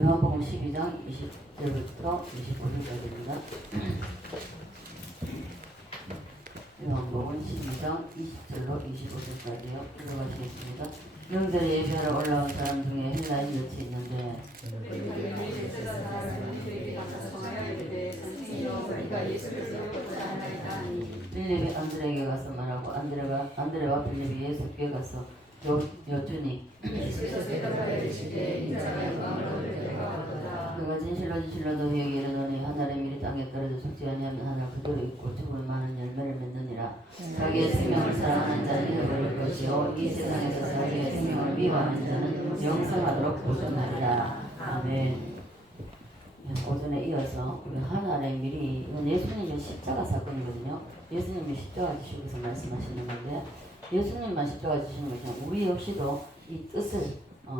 요한복음 12장 20절부터 25절까지입니다. 요한복음 12장 20절로 25절까지요. 들어가시겠습니다. 명절에 예배하러 올라온 사람 중에 헬라인같이 있는데 빌립이 안드레에게 가서 말하고 안드레와 빌립이 예수께 가서 여쭈니 그가 진실로 너희에게 이르노니 하늘의 밀이 땅에 떨어져 죽지 아니하면 하늘 그대로 있고 죽은 많은 열매를 맺느니라. 자기의 생명을 사랑하는 자는 잃어버릴 것이요 이 세상에서 자기의 생명을 미워하는 자는 영생하도록 보존하리라. 아멘. 오전에 이어서 우리 하늘의 밀이 이건 예수님의 십자가 사건이거든요. 예수님이 십자가 지시고서 말씀하시는 건데 예수님만 십자가 지시는 것이 아니라 우리 역시도 이 뜻을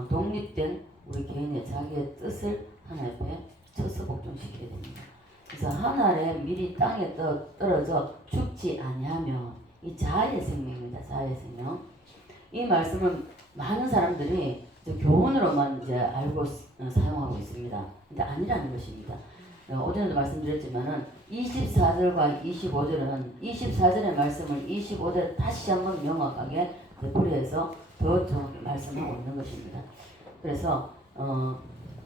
독립된 우리 개인의 자기의 뜻을 하나님 앞에 쳐서 복종시켜야 됩니다. 그래서 하늘의 밀이 땅에 떨어져 죽지 아니하면 이 자아의 생명입니다. 자아의 생명. 이 말씀을 많은 사람들이 교훈으로만 이제 알고 사용하고 있습니다. 근데 아니라는 것입니다. 어제도 말씀드렸지만은 24절과 25절은 24절의 말씀을 25절에 다시 한번 명확하게 되풀이해서 더 정확히 말씀하고 있는 것입니다. 그래서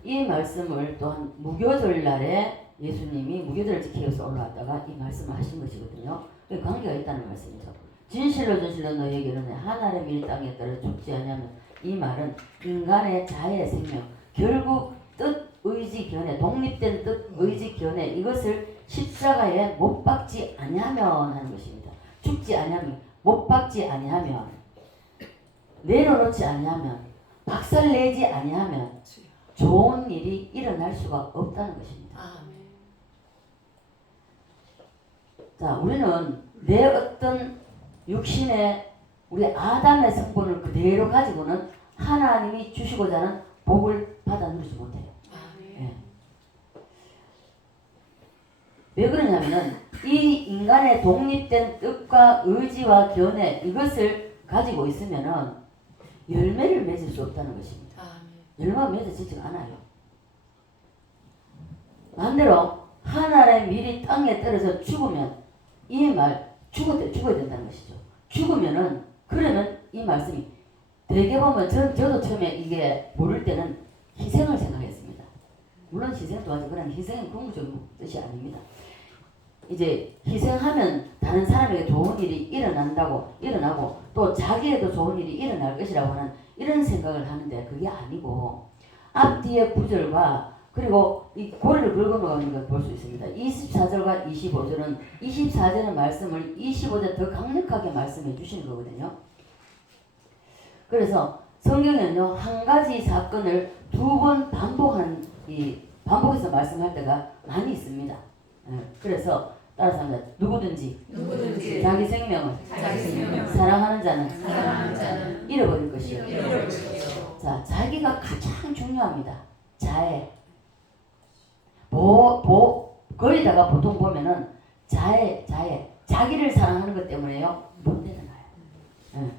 이 말씀을 또한 무교절 날에 예수님이 무교절을 지키기 위해서 올라왔다가 이 말씀을 하신 것이거든요. 관계가 있다는 말씀이죠. 진실로 너희에게 이르노니 하늘의 밀 땅에 떨어 죽지 아니하면 이 말은 인간의 자의 생명 결국 뜻 의지 견해 독립된 뜻 의지 견해 이것을 십자가에 못 박지 아니하면 하는 것입니다. 죽지 아니하면 못 박지 아니하면 내려놓지 아니하면 박살내지 아니하면 좋은 일이 일어날 수가 없다는 것입니다. 자, 우리는 내 어떤 육신의 우리 아담의 성분을 그대로 가지고는 하나님이 주시고자 하는 복을 받아 누리지 못해요. 예. 왜 그러냐면은 이 인간의 독립된 뜻과 의지와 견해 이것을 가지고 있으면은 열매를 맺을 수 없다는 것입니다. 열매가 맺어지지가 않아요. 반대로 하늘의 밀이 땅에 떨어져 죽으면 이 말 죽어야 된다는 것이죠. 죽으면은 그러면 이 말씀이 되게 보면 저도 처음에 이게 모를 때는 희생을 생각했습니다. 물론 희생도 하죠. 그러나 희생은 궁극적인 뜻이 아닙니다. 이제 희생하면 다른 사람에게 좋은 일이 일어나고 또 자기에도 좋은 일이 일어날 것이라고 하는 이런 생각을 하는데 그게 아니고 앞뒤의 구절과 그리고 이 고리를 긁어놓은 걸 볼 수 있습니다. 24절과 25절은 24절의 말씀을 25절 더 강력하게 말씀해 주시는 거거든요. 그래서 성경에는요 한 가지 사건을 두 번 반복해서 말씀할 때가 많이 있습니다. 그래서 따라서 합니다. 누구든지 자기 생명을 사랑하는 자는 잃어버릴 것이요. 자, 자기가 가장 중요합니다. 자애. 거기다가 보통 보면은 자기를 사랑하는 것 때문에요 못 일어나요.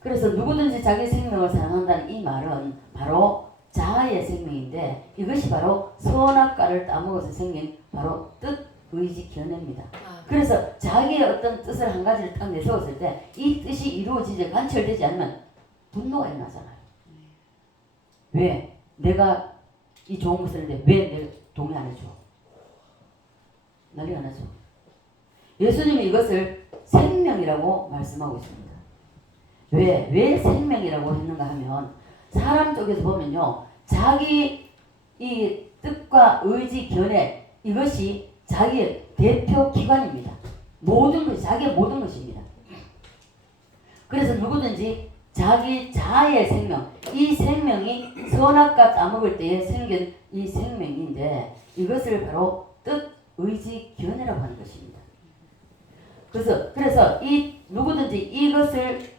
그래서 누구든지 자기 생명을 사랑한다는 이 말은 바로 자아의 생명인데 이것이 바로 선악과를 따먹어서 생긴 바로 뜻, 의지, 견해입니다. 그래서 자기의 어떤 뜻을 한 가지를 딱 내세웠을 때 이 뜻이 이루어지지 관철되지 않으면 분노가 일어나잖아요. 왜? 내가 이 좋은 것을 했는데 왜 내가 동의 안 해줘? 난리가 나죠. 예수님이 이것을 생명이라고 말씀하고 있습니다. 왜 생명이라고 했는가 하면 사람 쪽에서 보면요 자기 이 뜻과 의지 견해 이것이 자기의 대표 기관입니다. 자기의 모든 것입니다. 그래서 누구든지 자기 자아의 생명 이 생명이 선악과 따먹을 때에 생긴 이 생명인데 이것을 바로 뜻 의지 견해라고 하는 것입니다. 그래서 이 누구든지 이것을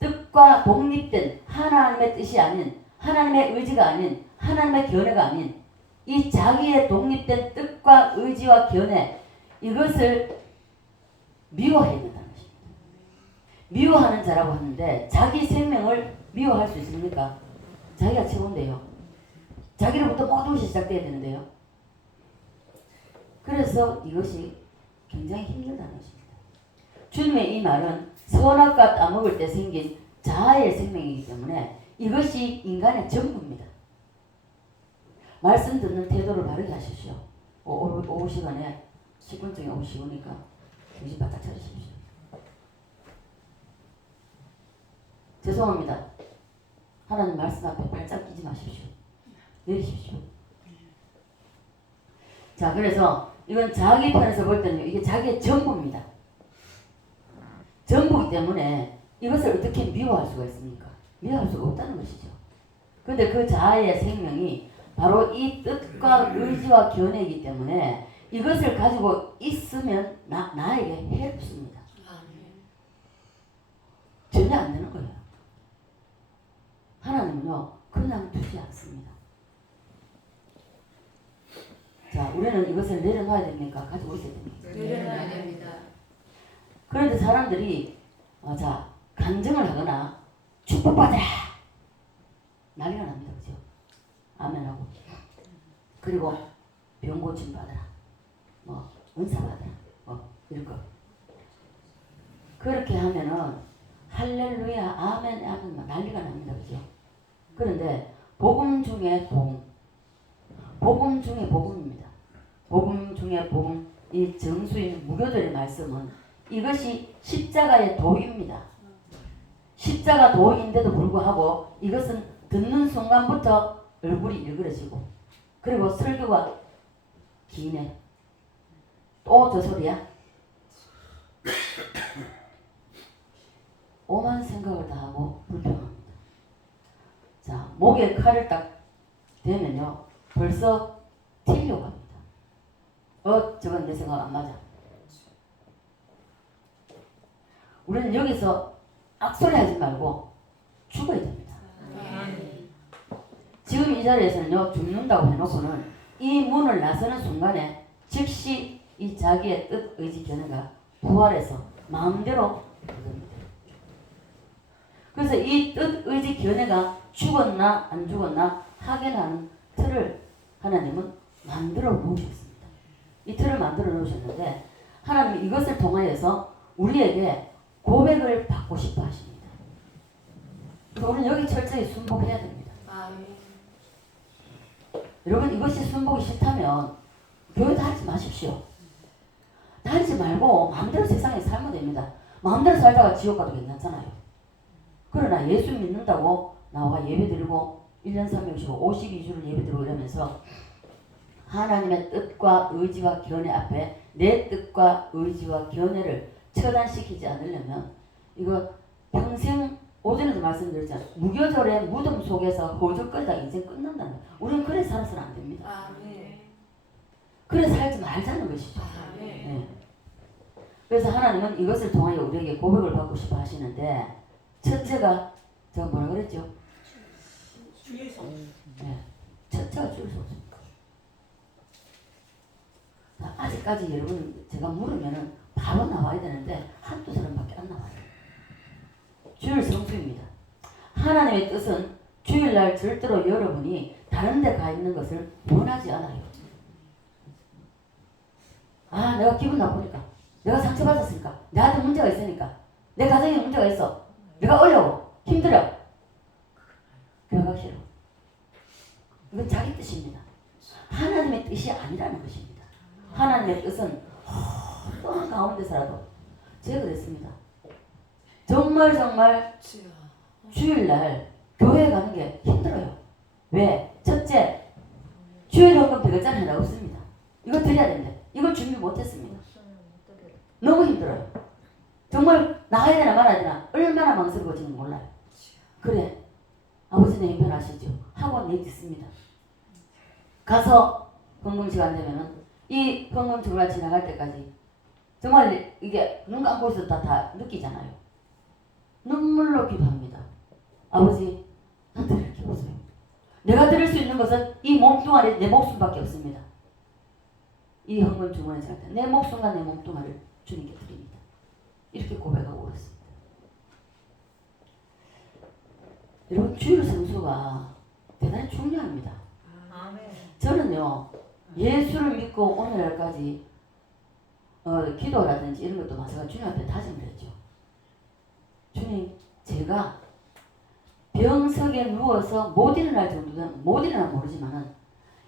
뜻과 독립된 하나님의 뜻이 아닌 하나님의 의지가 아닌 하나님의 견해가 아닌 이 자기의 독립된 뜻과 의지와 견해 이것을 미워해야 된다는 것입니다. 미워하는 자라고 하는데 자기 생명을 미워할 수 있습니까? 자기가 최고인데요. 자기로부터 모든 것이 시작돼야 되는데요. 그래서 이것이 굉장히 힘들다는 것입니다. 주님의 이 말은 선악과 따먹을 때 생긴 자아의 생명이기 때문에 이것이 인간의 전부입니다. 말씀 듣는 태도를 바르게 하십시오. 오후 시간에 식곤증이 오시오니까 정신 바짝 차리십시오. 죄송합니다. 하나님 말씀 앞에 발작 끼지 마십시오. 내리십시오. 자, 그래서 이건 자기 편에서 볼 때는 이게 자기의 전부입니다. 전부이기 때문에 이것을 어떻게 미워할 수가 있습니까? 미워할 수가 없다는 것이죠. 그런데 그 자아의 생명이 바로 이 뜻과 의지와 견해이기 때문에 이것을 가지고 있으면 나에게 해롭습니다. 전혀 안 되는 거예요. 하나님은요, 그냥 두지 않습니다. 자, 우리는 이것을 내려놔야 됩니까? 가지고 있어야 됩니까? 내려놔야 됩니다. 그런데 사람들이 자, 간증을 하거나 축복받아라 난리가 납니다. 그죠? 아멘하고. 그리고 병 고침 받아라, 뭐 은사 받아라, 뭐 이런 거. 그렇게 하면은 할렐루야 아멘 아멘 난리가 납니다. 그죠? 그런데 복음 중에 복음 중에 복음입니다. 복음 중에 복음, 이 정수인 무교들의 말씀은 이것이 십자가의 도입니다. 십자가 도인데도 불구하고 이것은 듣는 순간부터 얼굴이 일그러지고, 그리고 설교가 기네. 또 저 소리야? 오만 생각을 다 하고 불평합니다. 자, 목에 칼을 딱 대면요 벌써 튀려고 합니다. 저건 내 생각 안 맞아. 우리는 여기서 악소리 하지 말고 죽어야 됩니다. 지금 이 자리에서는요, 죽는다고 해놓고는 이 문을 나서는 순간에 즉시 이 자기의 뜻, 의지, 견해가 부활해서 마음대로 됩니다. 그래서 이 뜻, 의지, 견해가 죽었나 안 죽었나 확인하는 틀을 하나님은 만들어 놓으셨습니다. 이 틀을 만들어 놓으셨는데 하나님이 이것을 통하여서 우리에게 고백을 받고 싶어 하십니다. 그래서 우리는 여기 철저히 순복해야 됩니다. 여러분, 이것이 순복이 싫다면 교회 다니지 마십시오. 다니지 말고 마음대로 세상에 살면 됩니다. 마음대로 살다가 지옥 가도 괜찮잖아요. 그러나 예수 믿는다고 나와 예배드리고 1년 3일 쉬고 52주를 예배드리고 이러면서 하나님의 뜻과 의지와 견해 앞에 내 뜻과 의지와 견해를 처단시키지 않으려면 이거 평생, 오전에도 말씀드렸잖아요. 무교절의 무덤 속에서 호적거리다가 인생 끝난다는 거예요. 우리는 그래 살아서는 안 됩니다. 그래 살지 말자는 것이죠. 네. 그래서 하나님은 이것을 통하여 우리에게 고백을 받고 싶어 하시는데, 첫째가 제가 뭐라 그랬죠? 주의 성. 네. 첫째가 주의 성수입니다. 아직까지 여러분 제가 물으면은 바로 나와야 되는데 한두 사람밖에 안 나와요. 주일 성수입니다. 하나님의 뜻은 주일날 절대로 여러분이 다른 데 가 있는 것을 원하지 않아요. 내가 기분 나쁘니까, 내가 상처받았으니까, 나한테 문제가 있으니까, 내 가정에 문제가 있어, 내가 어려워, 힘들어, 교회 가기 싫어. 이건 자기 뜻입니다. 하나님의 뜻이 아니라는 것입니다. 하나님의 뜻은 어떠한 가운데서라도, 제가 그랬습니다. 정말 주일날 교회 가는 게 힘들어요. 왜? 첫째, 주일 헌금 100원짜리 하나 없습니다. 이거 드려야 되는데 이걸 준비 못했습니다. 너무 힘들어요. 정말 나가야 되나 말아야 되나 얼마나 망설여지는 몰라요. 그래, 아버지는 형편하시죠 하고 내딛습니다. 가서 헌금 시간 되면은 이 헌금 주간 지나갈 때까지 정말 이게 눈 감고 있어도 다 느끼잖아요. 눈물로 기도합니다. 아버지, 나 드릴 게 없어요. 내가 드릴 수 있는 것은 이 몸뚱아리, 내 목숨밖에 없습니다. 이 헌금 주간에 지날 때 내 목숨과 내 몸뚱아리를 주님께 드립니다. 이렇게 고백하고 울었습니다. 여러분, 주일 성수가 중요합니다. 아멘. 저는요 예수를 믿고 오늘날까지 기도라든지 이런 것도 마찬가지 주님 앞에 다짐을 했죠. 주님, 제가 병석에 누워서 못 일어날 정도는 못 일어나 모르지만은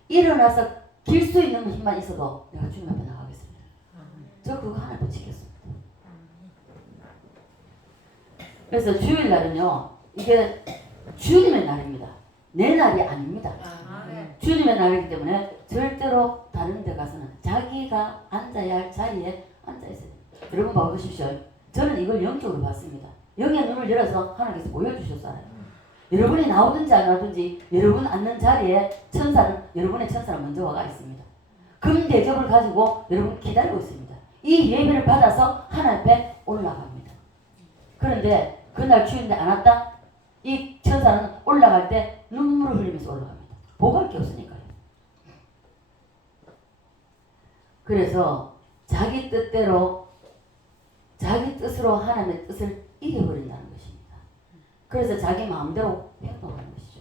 일어나서 길 수 있는 힘만 있어도 내가 주님 앞에 나가겠습니다. 저 그거 하나 더 지켰습니다. 그래서 주일날은요 이게 주님의 날입니다. 내 날이 아닙니다. 아멘. 주님의 날이기 때문에 절대로 다른 데 가서는 자기가 앉아야 할 자리에 앉아 있어야 됩니다. 여러분 봐보십시오. 저는 이걸 영적으로 봤습니다. 영의 눈을 열어서 하나님께서 보여주셨잖아요. 여러분이 나오든지 안 나오든지 여러분 앉는 자리에 여러분의 천사는 먼저 와가 있습니다. 금 대접을 가지고 여러분 기다리고 있습니다. 이 예배를 받아서 하나님 앞에 올라갑니다. 그런데 그날 주인데 안 왔다? 이 천사는 올라갈 때 눈물을 흘리면서 올라갑니다. 보고할 게 없으니까요. 그래서 자기 뜻대로 자기 뜻으로 하나님의 뜻을 이겨버린다는 것입니다. 그래서 자기 마음대로 행동하는 것이죠.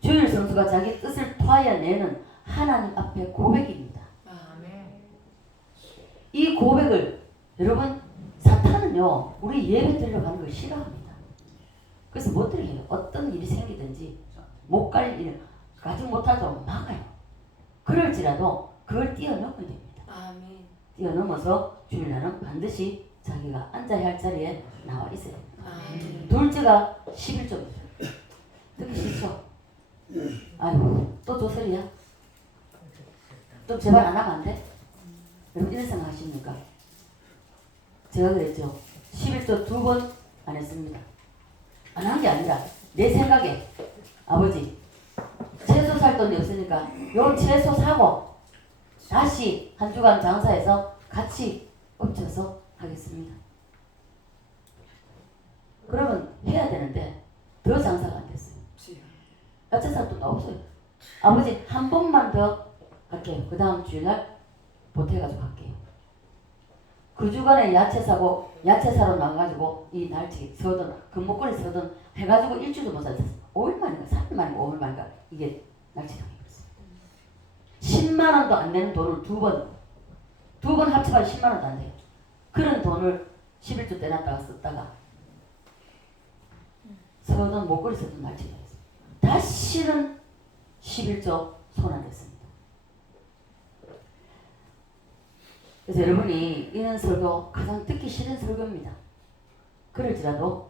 주일 성수가 자기 뜻을 토하여내는 하나님 앞에 고백입니다. 아멘. 이 고백을 여러분 사탄은요 우리 예배 드리러 가는 걸 싫어합니다. 그래서 못 드려요. 어떤 일이 생기든지 못 갈 일 가지 못하도록 막아요. 그럴지라도 그걸 뛰어넘어야 됩니다. 아멘. 뛰어넘어서 주일날은 반드시 자기가 앉아야 할 자리에 나와 있어야 됩니다. 아멘. 둘째가 11조입니다. 듣기 싫죠? 아이고 또 조설이야? 좀 제발 안 하면 안 돼? 여러분 이런 생각 하십니까? 제가 그랬죠. 11조 2번 안 했습니다. 안 한 게 아니라 내 생각에 아버지 채소 살 돈이 없으니까 요 채소 사고 다시 한 주간 장사해서 같이 엎쳐서 하겠습니다. 그러면 해야 되는데 더 장사가 안 됐어요. 야채 살 돈도 없어요. 아버지 한 번만 더 갈게요. 그 다음 주일날 보태가지고 갈게요. 그 주간에 야채 사고 야채 사러 나가가지고 이 날치 서든 금목걸이 서든 해가지고 일주일도 못 살았어요. 5일 만인가 3일 만인가 5일 만인가 이게 날치당해 버렸어요. 10만 원도 안 되는 돈을 두 번 합쳐봐도 10만 원도 안 돼요. 그런 돈을 11조 떼놨다가 썼다가 서든 목걸이 서든 날치당했어요. 다시는 11조 손 안 댔습니다. 그래서 여러분이 이런 설교 가장 듣기 싫은 설교입니다. 그럴지라도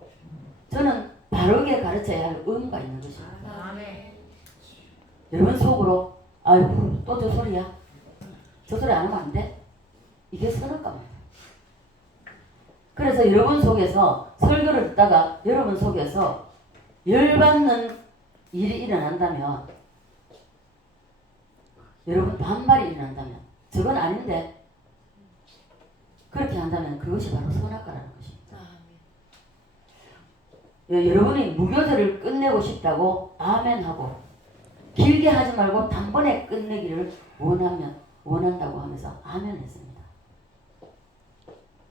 저는 바르게 가르쳐야 할 의무가 있는 것입니다. 아멘. 여러분 속으로 아이고 또 저 소리야? 저 소리 안 하면 안 돼? 이게 선할까 말이야. 그래서 여러분 속에서 설교를 듣다가 여러분 속에서 열받는 일이 일어난다면 여러분 반발이 일어난다면 저건 아닌데 그렇게 한다면 그것이 바로 선악과라는 것입니다. 여러분이 무교절을 끝내고 싶다고 아멘하고 길게 하지 말고 단번에 끝내기를 원한다고 하면서 아멘했습니다.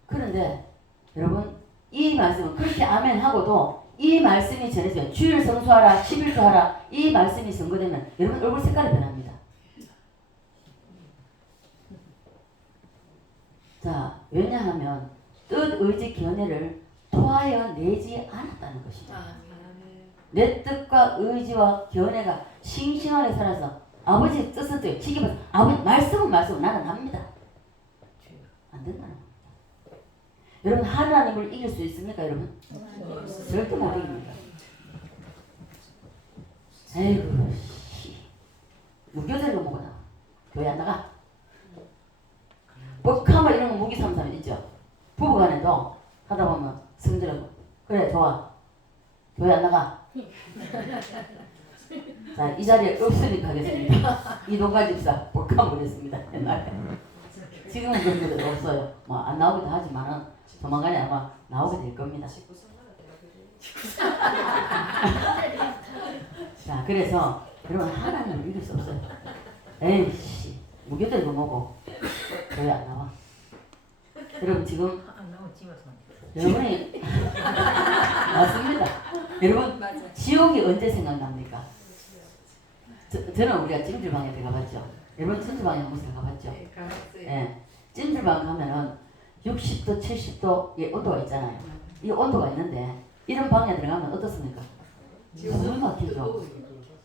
그런데 여러분 이 말씀은 그렇게 아멘하고도 이 말씀이 전해져요. 주일 성수하라 11조 하라 이 말씀이 선거되면 여러분 얼굴 색깔이 변합니다. 자, 왜냐하면 뜻, 의지, 견해를 토하여 내지 않았다는 것입니다. 내 뜻과 의지와 견해가 싱싱하게 살아서 아버지의 뜻을 지켜봐서 아버지 말씀은 나는 합니다. 안 된다는 겁니다. 여러분 하나님을 이길 수 있습니까 여러분? 절대 못 이깁니다. 에이구 무교절로 먹어놔. 교회 안 나가? 뻑하면 이런 거 무기 삼삼 있죠. 부부간에도 하다 보면 성질하고 그래 좋아 교회 안 나가. 자, 이 자리에 없으니까 하겠습니다. 이동관 집사 뻑하면 그랬습니다. 옛날에. 지금은 그런 게 없어요. 뭐 안 나오기도 하지만은 조만간에 아마 나오게 될 겁니다. 자, 그래서 여러분 하나님을 이길 수 없어요. 에이씨 무교절도 뭐고 교회 안 나와. 여러분 지금 여러분이 맞습니다. 여러분 지옥이 언제 생각납니까? 저는 우리가 찜질방에 들어가봤죠. 여러분 찜질방에 한 번씩 가봤죠. 네, 가봤어요. 예. 찜질방 가면은 60도, 70도의 온도가 있잖아요. 이 온도가 있는데 이런 방에 들어가면 어떻습니까? 숨을 막히죠.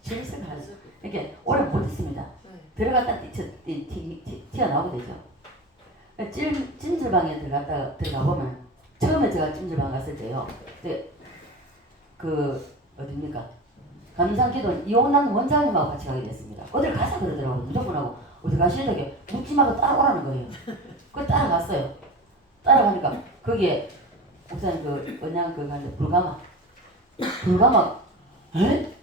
실수를 하죠. 이렇게 오래 못 있습니다. 들어갔다 튀어나오게 되죠. 찜질방에 들어가 보면 처음에 제가 찜질방 갔을 때요. 그 어딥니까? 감상기도 이용남 원장님하고 같이 가게 됐습니다. 어딜 가자 그러더라고요. 무조건 하고 어디 가시려고 묻지 말고 따라오라는 거예요. 그 따라갔어요. 따라가니까 거기에 우선 그 언양 그 가는데 불가마 에?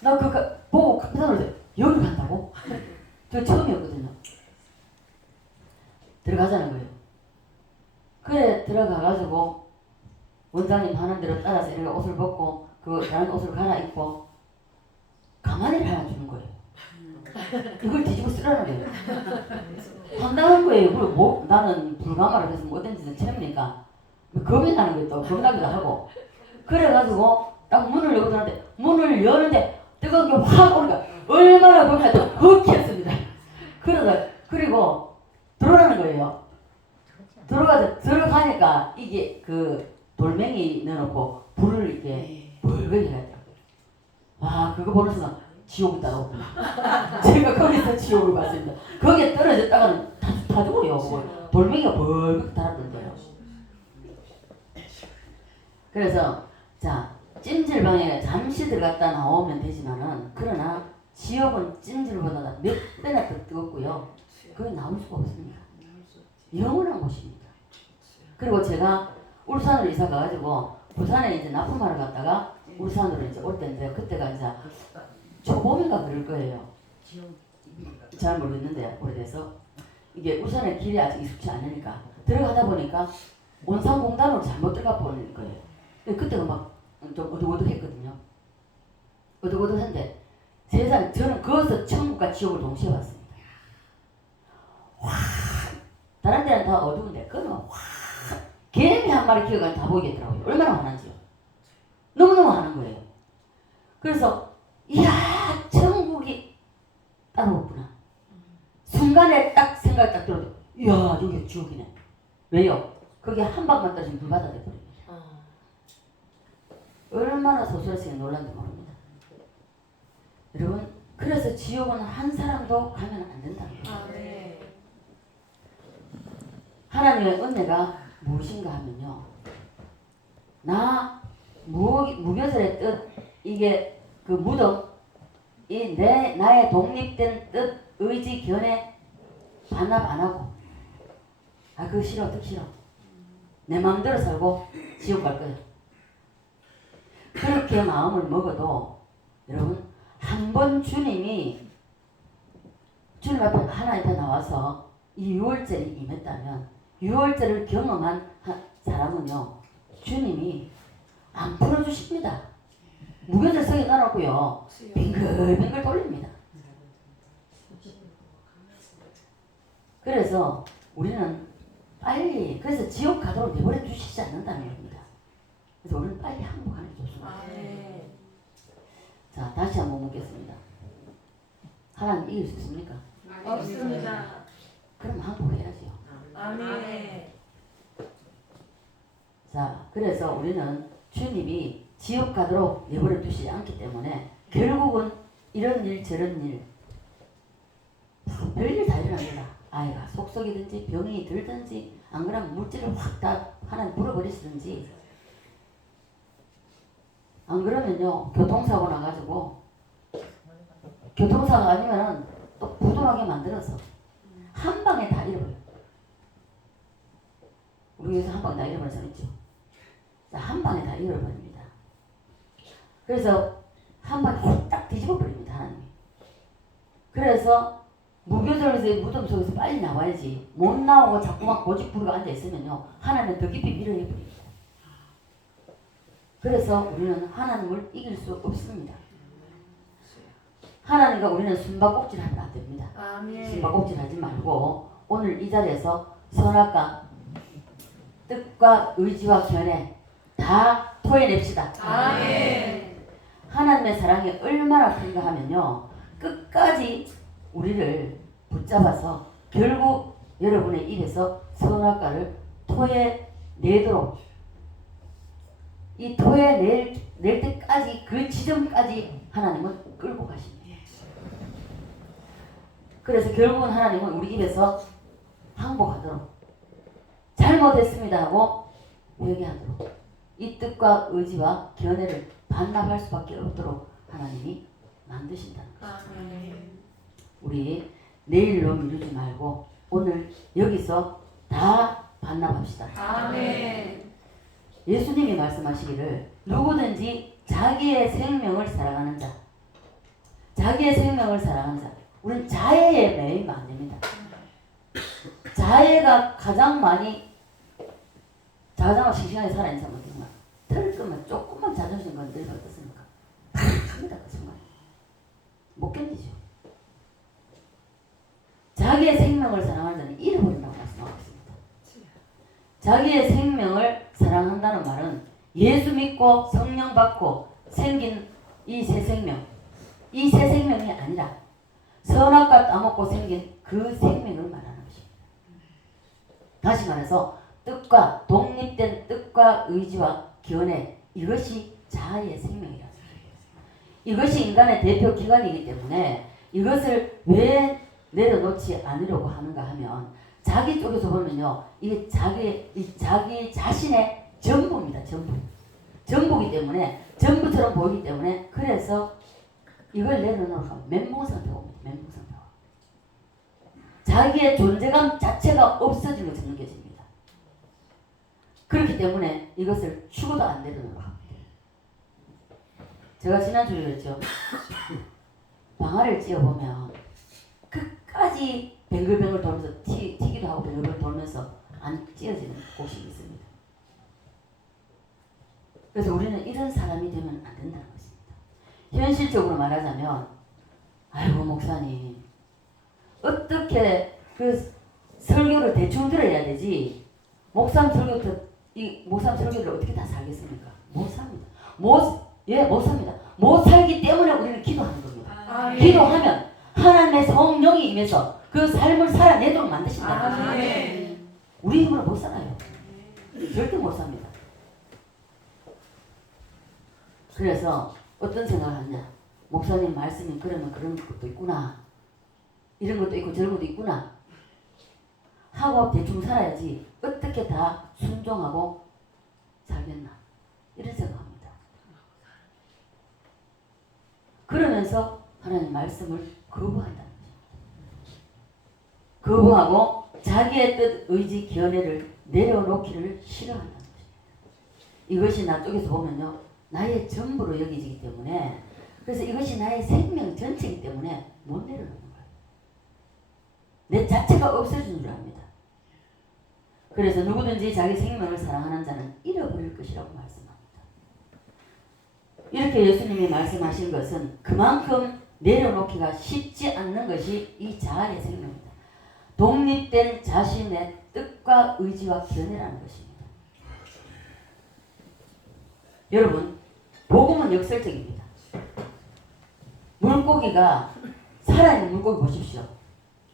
나 그거 보고 깜짝 놀랐어요. 여기 간다고? 저 처음이었거든요. 들어가자는 거예요. 그래 들어가가지고 원장님 하는 대로 따라서 이렇게 옷을 벗고 그 다른 옷을 갈아입고 가만히 하나 주는 거예요. 이걸 뒤집어 쓰라는 거예요. 황당한 거예요. 그리고 뭐 나는 불가마를 해서 뭐든 짓을 채우니까 겁이 나는 거예요. 또 겁나기도 하고 그래가지고 딱 문을 열고 들어갔는데 문을 여는데 뜨거운 게 확 오니까 얼마나 겁이 나도 흑했습니다. 그리고 들어가는 거예요. 들어가니까 이게 그 돌멩이 넣어놓고 불을 이렇게 벌겋게 해야 와 그거 보는 순간 지옥이 따라오구나. 제가 거기서 지옥을 봤습니다. 거기에 떨어졌다가는 다 죽어요. 돌멩이가 벌겋게 달아들어요. 그래서 자 찜질방에 잠시 들어갔다 나오면 되지만은 그러나 지옥은 찜질보다 몇 배나 더 뜨겁고요. 거기 나올 수가 없습니다. 영원한 곳입니다. 그리고 제가 울산으로 이사 가가지고 부산에 이제 납품하러 갔다가 울산으로 이제 올 때인데 그때가 이제 초봄인가 그럴 거예요. 잘 모르겠는데 오래돼서 이게 울산에 길이 아직 익숙치 않으니까 들어가다 보니까 온산공단으로 잘못 들어가 보는 거예요. 그때가 막 좀 어둑어둑했거든요. 어둑어둑한데 세상 저는 거기서 천국과 지옥을 동시에 봤습니다. 와 다른 데는 다 어두운데 그는 와 개미 한 마리 키워가지고 다 보이겠더라고요. 얼마나 화난지요. 너무너무 화난 거예요. 그래서 이야 천국이 따로 없구나. 순간에 딱 생각이 딱 들어도 이야 여기 지옥이네. 왜요? 거기 한 방만 떨어지면 불바다 돼버립니다. 얼마나 소설스럽게 놀란지 모릅니다. 여러분 그래서 지옥은 한 사람도 가면 안 된다는 거예요. 네. 하나님의 은혜가 무엇인가 하면요. 나 무교절의 뜻 이게 그 무덤 이 나의 독립된 뜻 의지 견해 반납 안 하고 그거 싫어 어떻게 싫어 내 마음대로 살고 지옥 갈 거야. 그렇게 마음을 먹어도 여러분 한 번 주님 앞에 하나님 앞에 나와서 이 유월절이 임했다면 유월절을 경험한 사람은요 주님이 안 풀어주십니다. 무교절 성에 넣어놓고요 빙글빙글 돌립니다. 그래서 우리는 빨리 그래서 지옥 가도록 내버려 주시지 않는다는 겁니다. 그래서 우리는 빨리 항복하는 게 좋습니다. 자 다시 한번 묻겠습니다. 하나님 이길 수 있습니까? 없습니다. 그럼 항복해야죠. 아멘. 자 그래서 우리는 주님이 지옥 가도록 내버려 두시지 않기 때문에 결국은 이런 일 저런 일 별일 다 일어납니다. 아이가 속썩이든지 병이 들든지 안 그러면 물질을 확 다 하나님 물어버리시든지 안 그러면요 교통사고 나가지고 교통사고 아니면은 또 부도나게 만들어서 한 방에 다 잃어버려요. 우리 여기서 한 방에 다 잃어버린 사람 있죠. 한 방에 다 잃어버립니다. 그래서 한 방에 홀딱 뒤집어 버립니다 하나님이. 그래서 무교절에서 무덤 속에서 빨리 나와야지 못 나오고 자꾸만 고집부리고 앉아있으면요 하나님은 더 깊이 밀어내버립니다. 그래서 우리는 하나님을 이길 수 없습니다. 하나님과 우리는 숨바꼭질 하면 안 됩니다. 아멘. 숨바꼭질 하지 말고 오늘 이 자리에서 선악과 뜻과 의지와 견해 다 토해냅시다. 아멘. 하나님의 사랑이 얼마나 큰가 하면요 끝까지 우리를 붙잡아서 결국 여러분의 입에서 선악과를 토해내도록 이 토해낼 때까지 그 지점까지 하나님은 끌고 가십니다. 그래서 결국은 하나님은 우리 입에서 항복하도록 잘못했습니다 하고 회개하도록 이 뜻과 의지와 견해를 반납할 수밖에 없도록 하나님이 만드신다는 것입니다. 아멘. 우리 내일로 미루지 말고 오늘 여기서 다 반납합시다. 아멘. 예수님이 말씀하시기를 누구든지 자기의 생명을 사랑하는 자, 자기의 생명을 사랑하는 자, 우리는 자애에 매이면 안 됩니다. 자애가 가장 많이 자자마 싱싱하게 살아있는 사람은 정말 틀 것만 조금만 자존심 건드리면 어떻습니까? 팍 합니다. 그 순간 못 견디죠. 자기의 생명을 사랑하는 자는 잃어버린다고 말씀하고 있습니다. 자기의 생명을 사랑한다는 말은 예수 믿고 성령 받고 생긴 이 새 생명, 이 새 생명이 아니라 선악과 따먹고 생긴 그 생명을 말하는 것입니다. 다시 말해서 뜻과 독립된 뜻과 의지와 견해, 이것이 자아의 생명이라고 생각해요. 이것이 인간의 대표 기관이기 때문에 이것을 왜 내려놓지 않으려고 하는가 하면 자기 쪽에서 보면요, 이게 자기 자신의 전부입니다. 전부이기 때문에 전부처럼 보이기 때문에 그래서 이걸 내려놓으면 멘붕상태가 옵니다. 멘붕상태가. 자기의 존재감 자체가 없어진 것처럼 느껴집니다. 그렇기 때문에 이것을 추구도 안 내려놓으려고 합니다. 제가 지난주에 그랬죠. 방아를 찧어보면 끝까지 뱅글뱅글 돌면서 튀기도 하고 뱅글뱅글 돌면서 안 찧어지는 곳이 있습니다. 그래서 우리는 이런 사람이 되면 안 된다는 것입니다. 현실적으로 말하자면 아이고 목사님 어떻게 그 설교를 대충 들어야 되지 목사님 설교를 어떻게 다 살겠습니까? 못 삽니다. 못 삽니다. 못 살기 때문에 우리는 기도하는 겁니다. 아멘. 기도하면 하나님의 성령이 임해서 그 삶을 살아내도록 만드신다는 것입니다. 아멘. 우리 힘으로 못 살아요. 절대 못 삽니다. 그래서 어떤 생각을 하냐. 목사님 말씀이 그러면 그런 것도 있구나. 이런 것도 있고 저런 것도 있구나. 하고 대충 살아야지 어떻게 다 순종하고 살겠나. 이런 생각합니다. 그러면서 하나님 말씀을 거부한다는 거죠. 거부하고 자기의 뜻, 의지, 견해를 내려놓기를 싫어한다는 것입니다. 이것이 나 쪽에서 보면요. 나의 전부로 여기지기 때문에 그래서 이것이 나의 생명 전체이기 때문에 못 내려놓는 거예요. 내 자체가 없어진 줄 압니다. 그래서 누구든지 자기 생명을 사랑하는 자는 잃어버릴 것이라고 말씀합니다. 이렇게 예수님이 말씀하신 것은 그만큼 내려놓기가 쉽지 않는 것이 이 자아의 생명입니다. 독립된 자신의 뜻과 의지와 견해라는 것입니다. 여러분, 복음은 역설적입니다. 물고기가 살아있는 물고기 보십시오.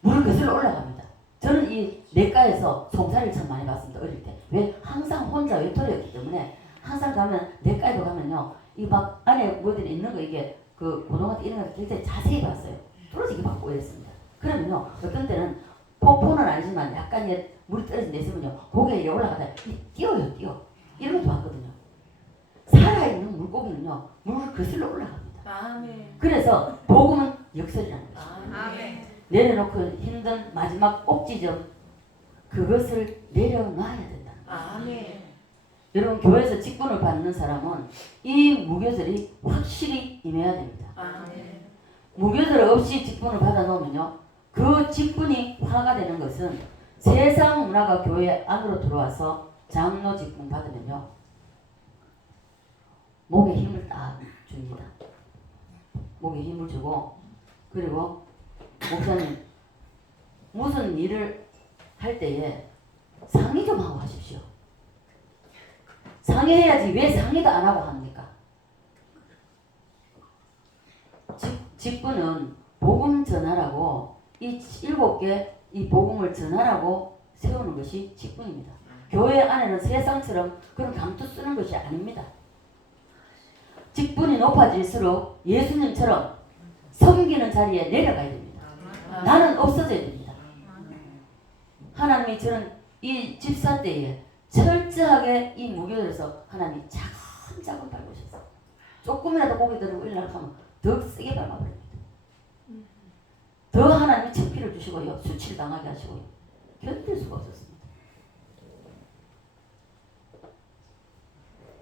물을 거슬러 올라갑니다. 저는 이 냇가에서 솜사리를 참 많이 봤습니다. 어릴 때. 왜? 항상 혼자 외톨이였기 때문에 항상 가면 냇가에도 가면요. 이 막 안에 뭐들이 있는 거 이게 그 고등어 이런 거 굉장히 자세히 봤어요. 뚫어지게 받고 이랬습니다. 그러면요. 어떤 때는 폭포는 아니지만 약간 물이 떨어진 데 있으면요. 고개에 올라가다 뛰어요. 이런 것도 봤거든요. 살아있는 물고기는요. 물을 거슬러 올라갑니다. 아멘. 그래서 복음은 역설이라는 거죠. 아멘. 내려놓고 힘든 마지막 꼭지점 그것을 내려놔야 된다. 아멘. 여러분 교회에서 직분을 받는 사람은 이 무교절이 확실히 임해야 됩니다. 아멘. 무교절 없이 직분을 받아 놓으면요. 그 직분이 화가 되는 것은 세상 문화가 교회 안으로 들어와서 장로 직분 받으면요. 목에 힘을 딱 줍니다. 목에 힘을 주고 그리고 목사님 무슨 일을 할 때에 상의 좀 하고 하십시오. 상의해야지 왜 상의도 안 하고 합니까? 직분은 복음 전하라고 이 7개 이 복음을 전하라고 세우는 것이 직분입니다. 교회 안에는 세상처럼 그런 감투 쓰는 것이 아닙니다. 직분이 높아질수록 예수님처럼 섬기는 자리에 내려가야 됩니다. 나는 없어져야 됩니다. 하나님이 저는 이 집사 때에 철저하게 이 무교들에서 하나님이 차근차근 밟으셨어요. 조금이라도 고개 들고 일어나고 하면 더 세게 밟아버립니다. 더 하나님이 천피를 주시고요. 수치를 당하게 하시고요. 견딜 수가 없었습니다.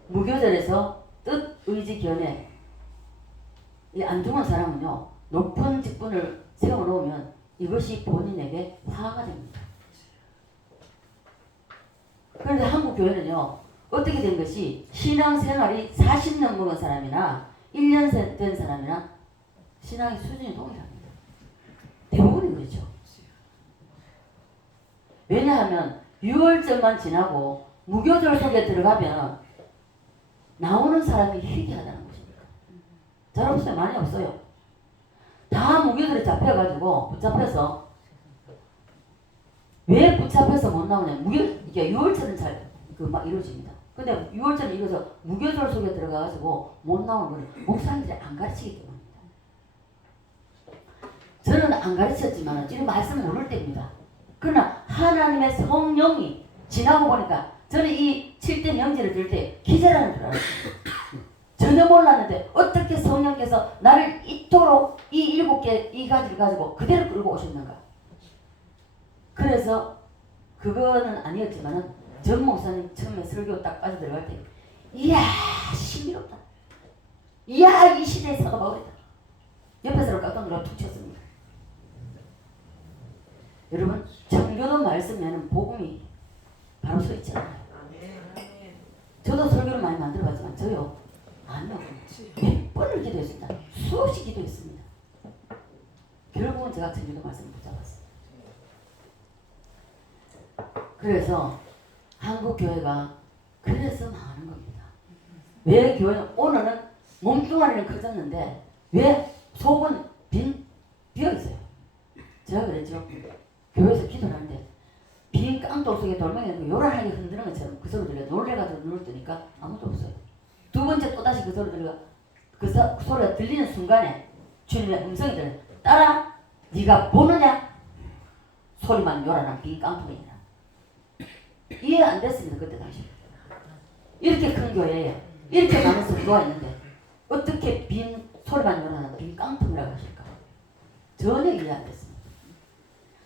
무교절에서 뜻, 의지, 견해 이 안 죽은 사람은요. 높은 직분을 세워놓으면 이것이 본인에게 화가 됩니다. 그런데 한국 교회는요. 어떻게 된 것이 신앙생활이 40년 먹은 사람이나 1년 된 사람이나 신앙의 수준이 동일합니다. 대부분이 그렇죠. 왜냐하면 6월절만 지나고 무교절 속에 들어가면 나오는 사람이 희귀하다는 것입니다. 잘 없어요. 많이 없어요. 다 무교절에 잡혀가지고 붙잡혀서 왜 붙잡혀서 못 나오냐. 이게 6월절은 잘 막 이루어집니다. 근데 6월절이 이루어서 무교절 속에 들어가가지고 못 나오는 건 목사님들이 안 가르치기 때문입니다. 저는 안 가르쳤지만 이런 말씀 모를 때입니다. 그러나 하나님의 성령이 지나고 보니까 저는 이 7대 명제를 들을 때 기절하는 줄 알았어요. 전혀 몰랐는데 어떻게 성령께서 나를 이토록 이 7개 이 가지를 가지고 그대로 끌고 오셨는가. 그래서 그거는 아니었지만은 전 목사님 처음에 설교 딱 빠져들어갈 때 이야 신비롭다. 이야 이 시대의 사도 바울이다. 옆에 사람 깜짝 놀라 툭 쳤습니다. 여러분 청교도 말씀에는 복음이 바로 서 있지 않아요. 저도 설교를 많이 만들어봤지만 저요 아니요 몇 번을 기도했습니다. 수없이 기도했습니다. 결국은 제가 청교도 말씀을 붙잡았어요. 그래서 한국 교회가 그래서 망하는 겁니다. 왜 교회는 오늘은 몸뚱아리는 커졌는데 왜 속은 비어 있어요. 제가 그랬죠. 교회에서 기도를 하는데 빈 깡돌 속에 돌멩이가 요란하게 흔드는 것처럼 그 소리 들려 놀래가지고 눈을 뜨니까 아무도 없어요. 두 번째 또다시 그 소리 들려 그 소리가 들리는 순간에 주님의 음성이 들려요. 딸아 네가 보느냐? 소리만 요란한 빈 깡통이라. 이해 안 됐습니다. 그때 당시. 이렇게 큰 교회에 이렇게 많은 성도가 있는데 어떻게 빈 소리만 요란한 빈 깡통이라고 하실까? 전혀 이해 안 됐습니다.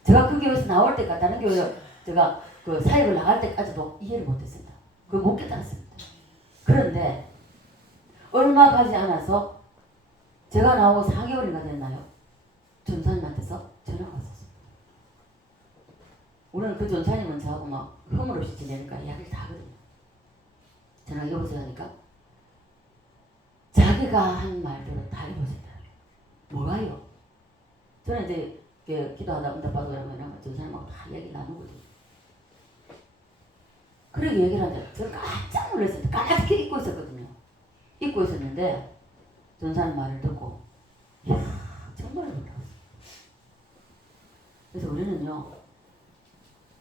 제가 그 교회에서 나올 때까지 다른 교회로 제가 그 사역을 나갈 때까지도 이해를 못했습니다. 그걸 못 깨달았습니다. 그런데 얼마 가지 않아서 제가 나오고 4개월이나 됐나요? 전사님한테서 전화가 왔었어요. 우리는 그 전사님은 저하고 막 허물 없이 지내니까 이야기를 다 하거든요. 전화 여보세요 하니까 자기가 한 말대로 다 해보세요. 뭐가요? 저는 이제 기도하다 응답받고 이러면 전사님하고 다 얘기 나누거든요. 그렇게 얘기를 하는데 저는 깜짝 놀랐어요. 까맣게 잊고 있었거든요. 잊고 있었는데 전사님 말을 듣고 이야 정말 놀라웠어요. 그래서 우리는요.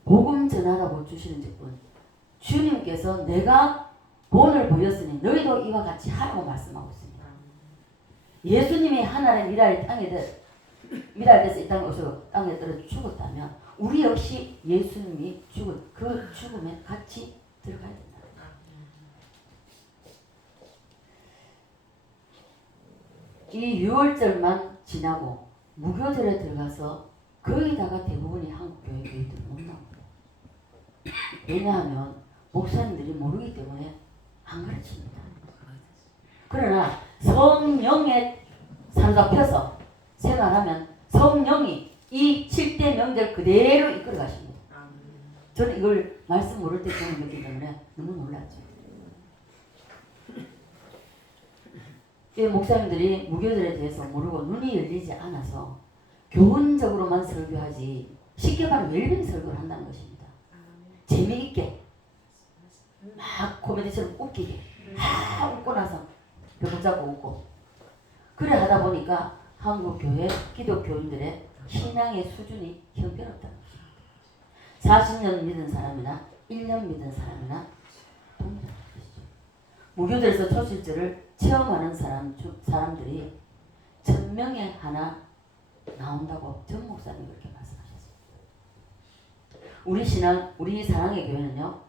복음 전하라고 주시는 직분 주님께서 내가 본을 보였으니 너희도 이와 같이 하라고 말씀하고 있습니다. 예수님이 하나님 미랄 데서 이 땅에 오셔서 땅에 떨어져 죽었다면 우리 역시 예수님이 죽은 그 죽음에 같이 들어가야 된다. 이 6월절만 지나고 무교절에 들어가서 거기다가 대부분이 한국 교회 교회들이 못 나옵니다. 왜냐하면 목사님들이 모르기 때문에 안 가르칩니다. 그러나 성령에 사로잡혀서 생활하면 성령이 이 7대 명절 그대로 이끌어 가십니다. 저는 이걸 말씀 모를 때 경험했기 때문에 너무 놀랐죠. 이 목사님들이 무교절에 대해서 모르고 눈이 열리지 않아서 교훈적으로만 설교하지 쉽게 말하면 웰빙 설교를 한다는 것입니다. 재미있게 막 코미디처럼 웃기게 웃고 나서 벽 잡고 웃고 그래 하다 보니까 한국 교회 기독교인들의 신앙의 수준이 형편없다는 것입니다. 40년 믿은 사람이나 1년 믿은 사람이나 동일하다는 것이죠. 무교절에서 초실절을 체험하는 사람들이 1000명에 하나 나온다고 전 목사님 그렇게 말씀하셨습니다. 우리 사랑의 교회는요,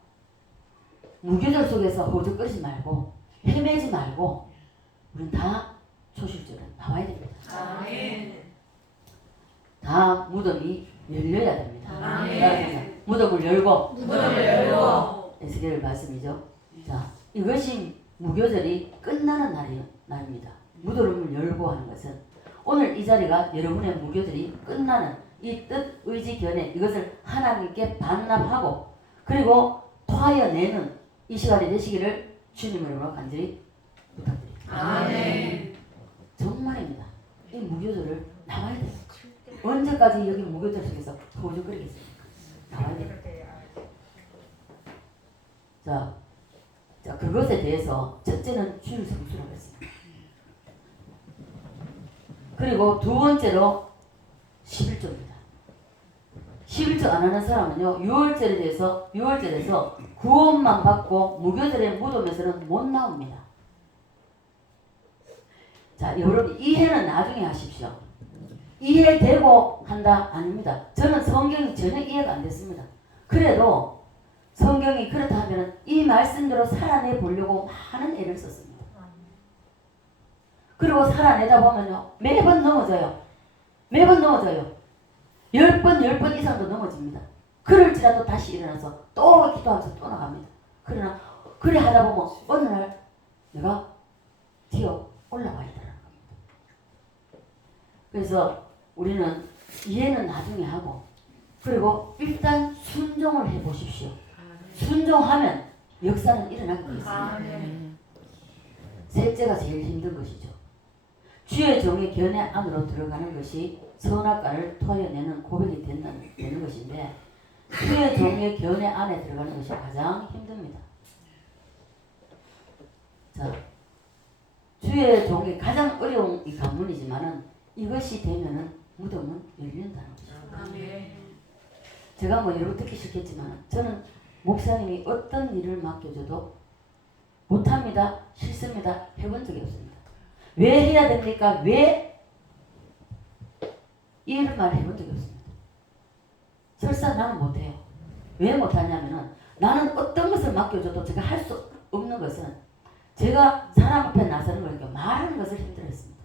무교절 속에서 허우적거리지 말고 헤매지 말고 우리는 다 초실절은 나와야 됩니다. 아멘. 다 무덤이 열려야 됩니다. 아멘. 무덤을 열고 무덤을 열고 에스겔 말씀이죠. 자, 이것이 무교절이 끝나는 날입니다. 무덤을 열고 하는 것은 오늘 이 자리가 여러분의 무교절이 끝나는 이 뜻, 의지, 견해 이것을 하나님께 반납하고 그리고 토하여내는 이 시간이 되시기를 주님으로 간절히 부탁드립니다. 아멘. 정말입니다. 이 무교절을 나와야 돼요. 언제까지 여기 무교절 속에서 허우적거리겠습니까? 나와야 돼요. 자, 그것에 대해서 첫째는 주일 성수라고 했습니다. 그리고 두 번째로 11조입니다. 11조 안 하는 사람은요, 6월절에서 구원만 받고 무교절의 무덤에서는 못 나옵니다. 자, 여러분 이해는 나중에 하십시오. 이해되고 한다? 아닙니다. 저는 성경이 전혀 이해가 안 됐습니다. 그래도 성경이 그렇다 하면 이 말씀대로 살아내 보려고 많은 애를 썼습니다. 그리고 살아내다 보면요, 매번 넘어져요. 10번 이상도 넘어집니다. 그럴지라도 다시 일어나서 또 기도하면서 또 나갑니다. 그러나 그래 하다 보면 어느 날 내가 뛰어 올라와야 되는 겁니다. 그래서 우리는 이해는 나중에 하고 그리고 일단 순종을 해보십시오. 순종하면 역사는 일어나게 되어 있습니다. 셋째가 제일 힘든 것이죠. 주의 종의 견해 안으로 들어가는 것이 선악과를 토해내는 고백이 되는 것인데 주의 종의 견해 안에 들어가는 것이 가장 힘듭니다. 자, 주의 종이 가장 어려운 이 관문이지만은 이것이 되면은 무덤은 열린다는 것입니다. 제가 뭐 여러분 듣기 싫겠지만 저는 목사님이 어떤 일을 맡겨줘도 못합니다, 싫습니다 해본 적이 없습니다. 왜 해야 됩니까? 왜? 이런 말 해본 적이 없습니다. 설사 나는 못해요. 왜 못하냐면은 나는 어떤 것을 맡겨줘도 제가 할 수 없는 것은 제가 사람 앞에 나서는 거니까 말하는 것을 힘들어했습니다.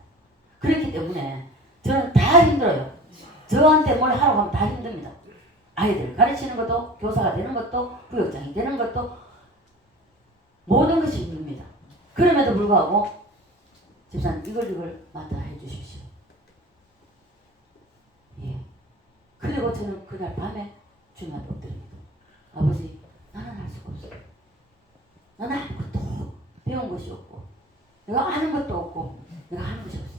그렇기 때문에 저는 다 힘들어요. 저한테 뭘 하라고 하면 다 힘듭니다. 아이들 가르치는 것도 교사가 되는 것도 부역장이 되는 것도 모든 것이 힘듭니다. 그럼에도 불구하고 집사님 이걸 맡아 해주십시오. 예. 그리고 저는 그날 밤에 주님한테 엎드립니다. 아버지 나는 할 수가 없어요. 나는 아무것도 배운 것이 없고 내가 아는 것도 없고 내가 하는 것이 없습니다.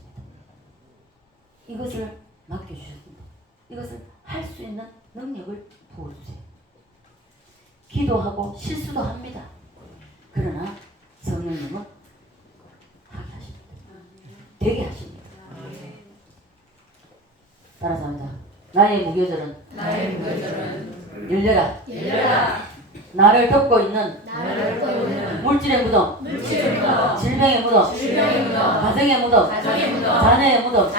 이것을 맡겨주셨습니다. 이것을 할 수 있는 능력을 부어주세요. 기도하고 실수도 합니다. 그러나 성령님은 하게 하십니다. 되게 하십니다. 따라서 합니다. 나의 무교절은 열려라. 나를 덮고 있는 물질의 무덤, 질병의 무덤, 가정의 무덤, 자녀의 무덤,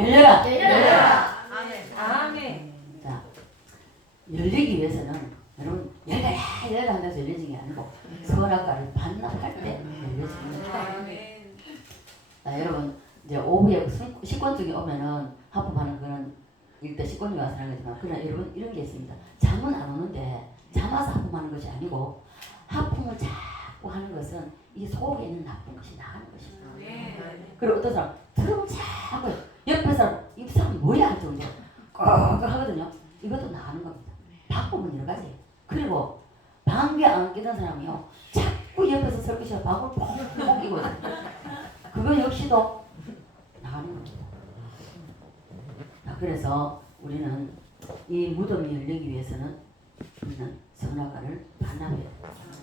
열려라. 아멘. 자, 열리기 위해서는 여러분 열려라 한다고 열리는 게 아니고 선악과를 반납할 때 열려집니다. 자, 여러분 이제 오후에 식권중이 오면은 하품하는 거는 일단 식권중이 와서 하는 거지만 그러나 여러분 이런 게 있습니다. 잠은 안 오는데 잠 와서 하품하는 것이 아니고 하품을 자꾸 하는 것은 이 속에 있는 나쁜 것이 나가는 것입니다. 그리고 어떤 사람 들으면 자꾸 옆에 사람 이 사람 뭐야 할 정도로 꼭 하거든요. 이것도 나가는 겁니다. 방법은 여러 가지. 그리고 방귀 안 끼는 사람이요 자꾸 옆에서 설거지하고 방울 뻥 끼거든요. 그거 역시도 나가는 겁니다. 자, 그래서 우리는 이 무덤이 열리기 위해서는 우리는 선악과를 반납해야 돼요.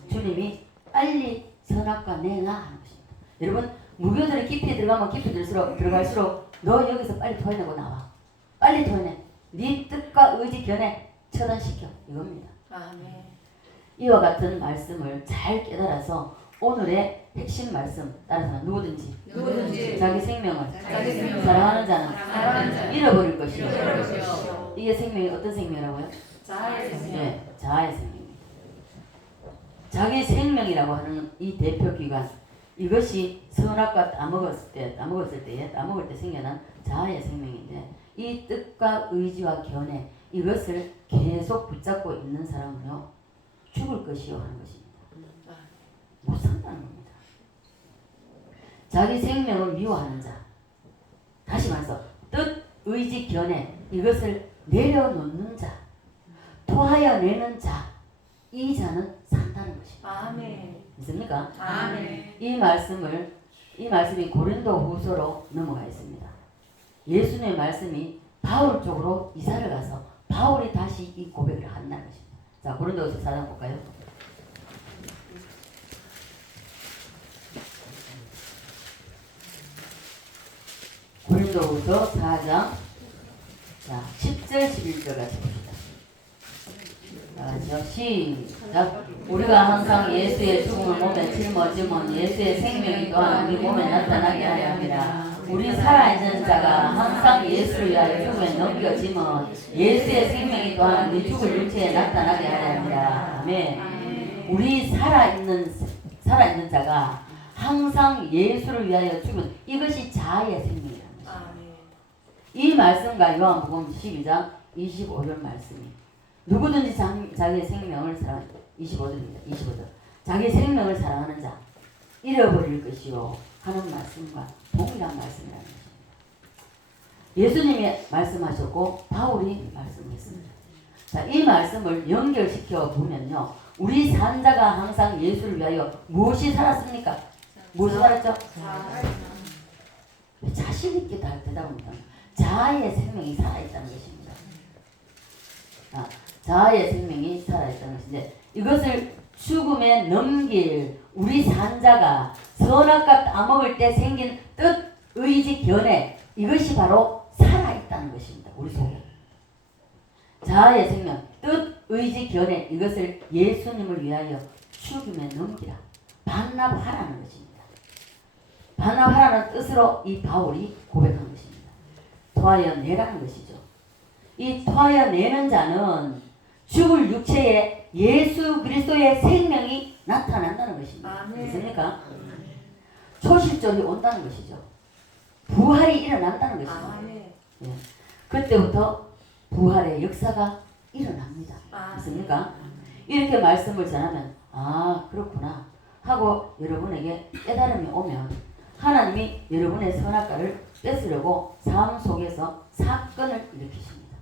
주님이 빨리 선악과 내놔 하는 것입니다. 여러분 무교절에 깊이 들어갈수록 너 여기서 빨리 토해내고 나와. 빨리 토해내. 네 뜻과 의지 견해 처단시켜. 이겁니다. 아멘. 이와 같은 말씀을 잘 깨달아서 오늘의 핵심 말씀 따라서 누구든지 자기 생명을 자기 생명을 사랑하는 자는 사랑하는 자는 잃어버릴 것이요. 잃어버릴 것이요. 이게 생명이 어떤 생명이라고요? 자아의 생명. 네, 자아의 생명입니다. 자기 생명이라고 하는 이 대표 기관, 이것이 선악과 따먹을 때 생겨난 자아의 생명인데, 이 뜻과 의지와 견해, 이것을 계속 붙잡고 있는 사람은요, 죽을 것이요 하는 것입니다. 못 산다는 겁니다. 자기 생명을 미워하는 자, 다시 말해서 뜻, 의지, 견해, 이것을 내려놓는 자, 토하여 내는 자, 이 자는 산다는 것입니다. 아멘. 있습니까? 아멘. 이 말씀이 고린도 후서로 넘어가 있습니다. 예수님의 말씀이 바울 쪽으로 이사를 가서 바울이 다시 이 고백을 한다는 것입니다. 자, 고린도후서 4장 볼까요? 고린도후서 4장, 자, 10절 11절 같이 봅시다. 시작. 우리가 항상 예수의 죽음을 몸에 짊어지면 예수의 생명이 또한 우리 몸에 나타나게 하려 합니다. 우리 살아있는 자가 항상 예수를 위하여 죽음에 넘겨지면 예수의 생명이 또한 우리 죽을 육체에 나타나게 하려 합니다. 아멘. 우리 살아있는 자가 항상 예수를 위하여 죽으면 이것이 자아의 생명이라는 것입니다. 이 말씀과 요한복음 12장 25절 말씀이 누구든지 자기의 생명을 사랑 25절입니다. 25절. 자기 생명을 사랑하는 자 잃어버릴 것이요 하는 말씀과 동일한 말씀이라는 것입니다. 예수님이 말씀하셨고 바울이 말씀했습니다. 자, 이 말씀을 연결시켜 보면요, 우리 산 자가 항상 예수를 위하여 무엇이 살았습니까? 무엇이 살았죠? 자신 있게 다 대답을 못합니다. 자아의 생명이 살아있다는 것입니다. 자아의 생명이 살아있다는 것인데, 이것을 죽음에 넘길 우리 산자가 선악과 따먹을 때 생긴 뜻, 의지, 견해, 이것이 바로 살아있다는 것입니다. 우리 속에. 자아의 생명, 뜻, 의지, 견해, 이것을 예수님을 위하여 죽음에 넘기라. 반납하라는 것입니다. 반납하라는 뜻으로 이 바울이 고백한 것입니다. 토하여 내라는 것이죠. 이 토하여 내는 자는 죽을 육체에 예수 그리스도의 생명이 나타난다는 것입니다. 믿습니까? 초실절이 온다는 것이죠. 부활이 일어난다는 것입니다. 예. 그때부터 부활의 역사가 일어납니다. 믿습니까? 이렇게 말씀을 전하면 그렇구나 하고 여러분에게 깨달음이 오면 하나님이 여러분의 선악과를 뺏으려고 삶 속에서 사건을 일으키십니다.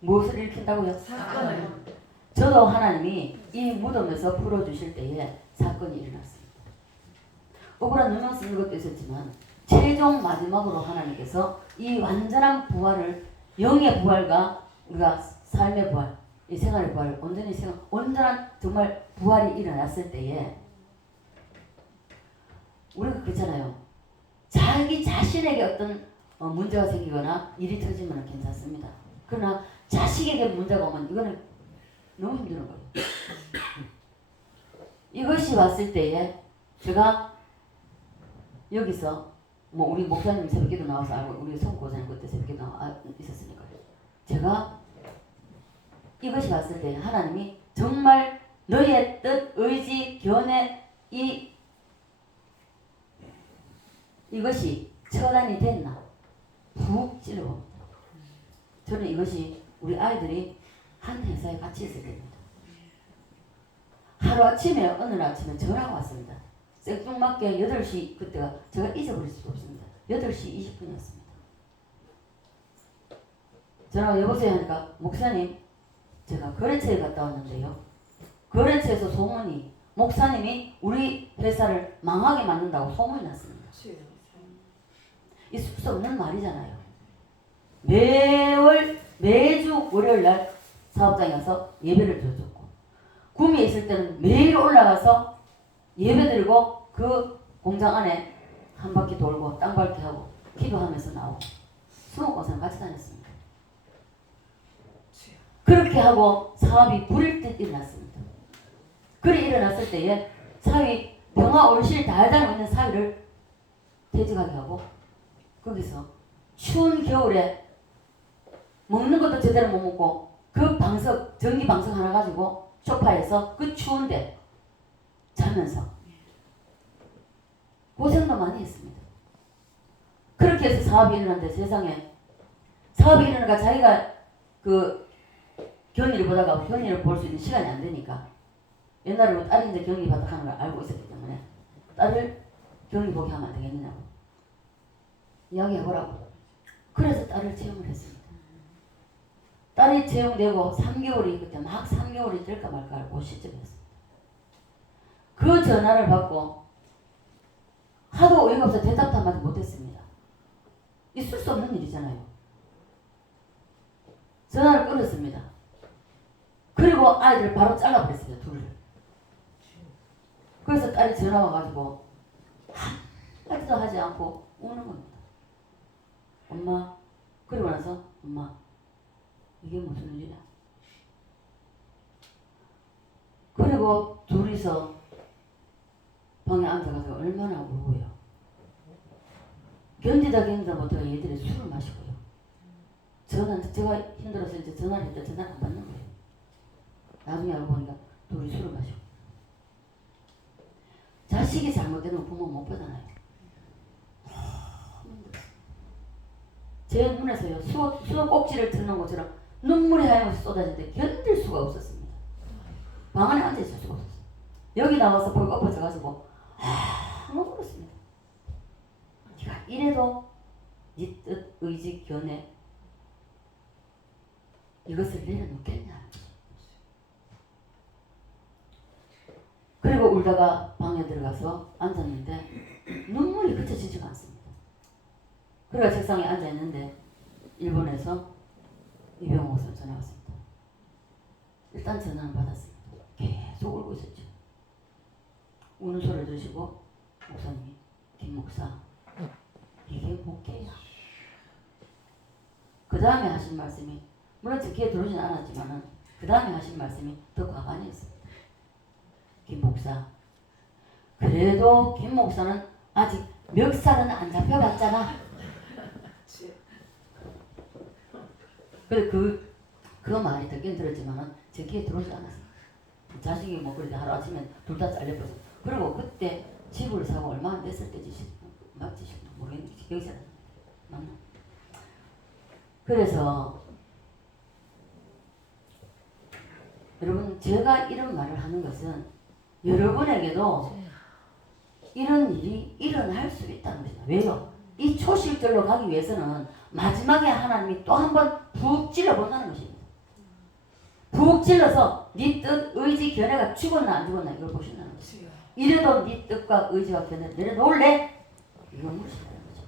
무엇을 일으킨다고요? 사건을. 저도 하나님이 이 무덤에서 풀어주실 때에 사건이 일어났습니다. 억울한 누명 쓰는 것도 있었지만 최종 마지막으로 하나님께서 이 완전한 부활을, 영의 부활과 우리가 삶의 부활, 이 생활의 부활을 온전한 정말 부활이 일어났을 때에 우리가 그렇잖아요. 자기 자신에게 어떤 문제가 생기거나 일이 터지면 괜찮습니다. 그러나 자식에게 문제가 오면 이거는 너무 힘든 거예요. 이것이 왔을 때에 제가 여기서 우리 목사님 새벽기도 나와서 우리 성고사님 그때 새벽기도 있었으니까 제가 이것이 왔을 때 하나님이 정말 너의 뜻, 의지, 견해 이것이 처단이 됐나 푹 찔러봅니다. 저는 이것이 우리 아이들이 한 회사에 같이 있을 때입니다. 하루아침에 어느 아침에 전화가 왔습니다. 생뚱맞게 8시, 그때가 제가 잊어버릴 수도 없습니다. 8시 20분이었습니다. 전화가 여보세요 하니까 목사님 제가 거래처에 갔다 왔는데요. 거래처에서 소문이 목사님이 우리 회사를 망하게 만든다고 소문이 났습니다. 있을 수 없는 말이잖아요. 매주 월요일날 사업장에 가서 예배를 드렸고 구미에 있을 때는 매일 올라가서 예배 드리고 그 공장 안에 한 바퀴 돌고 땅 밟기 하고 기도하면서 나오고 수목공사는 같이 다녔습니다. 그렇게 하고 사업이 불일 듯 일어났습니다. 그리 일어났을 때에 사위 병화 올실 달달고 있는 사위를 퇴직하게 하고 거기서 추운 겨울에 먹는 것도 제대로 못 먹고 그 방석 전기 방석 하나 가지고 소파에서 그 추운데 자면서 고생도 많이 했습니다. 그렇게 해서 사업이 일어났는데 세상에 사업이 일어나니까 자기가 그 견이를 보다가 견이를 볼 수 있는 시간이 안 되니까 옛날에 딸이 이제 견이 바닥하는 걸 알고 있었기 때문에 딸을 견이 보게 하면 안 되겠느냐고 이야기해보라고. 그래서 딸을 채용을 했습니다. 딸이 채용되고 3개월이 그때 막 3개월이 될까 말까 할 그 시점이었습니다. 그 전화를 받고 하도 어이가 없어 대답도 한마디 못했습니다. 있을 수 없는 일이잖아요. 전화를 끊었습니다. 그리고 아이들을 바로 잘라버렸습니다. 둘을. 그래서 딸이 전화 와가지고 한마디도 하지 않고 우는 겁니다. 엄마. 그리고 나서 엄마 이게 무슨 일이냐. 그리고 둘이서 방에 앉아가지고 얼마나 울고요. 견디다 못해서 얘들이 술을 마시고요. 제가 힘들어서 이제 전화를 했다 전화를 안 받는 거예요. 나중에 알고 보니까 둘이 술을 마시고. 자식이 잘못되면 부모 못 보잖아요. 제 눈에서요 수어 꼭지를 트는 것처럼 눈물이 하염없이 쏟아지는데 견딜 수가 없었습니다. 방 안에 앉아 있을 수가 없었어요. 여기 나와서 볼 엎어져가지고 못 그렇습니다. 네가 이래도 네 뜻 의지 견해 이것을 내려놓겠냐. 그리고 울다가 방에 들어가서 앉았는데 눈물이 그쳐지지가 않습니다. 그래가 책상에 앉아있는데 일본에서 이병호 목사님 전화 왔습니다. 일단 전화를 받았습니다. 계속 울고 있었죠. 우는 소리를 들으시고 목사님이 김 목사 이게 목회야. 그 다음에 하신 말씀이 물론 제 귀에 들어오진 않았지만은 그 다음에 하신 말씀이 더 과반이었습니다. 김 목사 그래도 김 목사는 아직 멱살은 안 잡혀봤잖아. 그래 그 말이 듣긴 들었지만은 제 귀에 들어오지 않았어요. 자식이 뭐 그래도 하루 아침에 둘 다 잘려버렸어. 그리고 그때 집을 사고 얼마나 됐을 때지 맞지 모르겠는데 기억이 잘 안 나. 맞나? 그래서 여러분 제가 이런 말을 하는 것은 여러분에게도 이런 일이 일어날 수 있다는 것입니다. 왜요? 이 초실절로 가기 위해서는 마지막에 하나님이 또 한 번 푹 찔러본다는 것입니다. 푹 찔러서 네 뜻, 의지, 견해가 죽었나 안 죽었나 이걸 보신다는 것입니다. 이래도 네 뜻과 의지와 견해를 내려놓을래? 이걸 물으신다는 거죠.